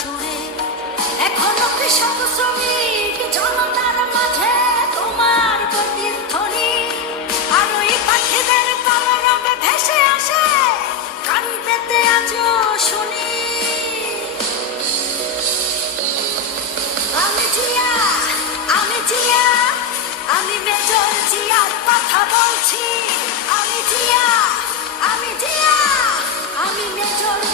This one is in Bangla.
জুড়ে এখনো কৃষক শ্রমিক জনতার মাঝে তোমার প্রতিধ্বনি আর ওই পাখিদের কলরবে ভেসে আসে কান পেতে আজও শুনি আমি জিয়া আমি জিয়া আমি মেজর জিয়ার কথা বলছি আমি জিয়া আমি জিয়া আমি মেজর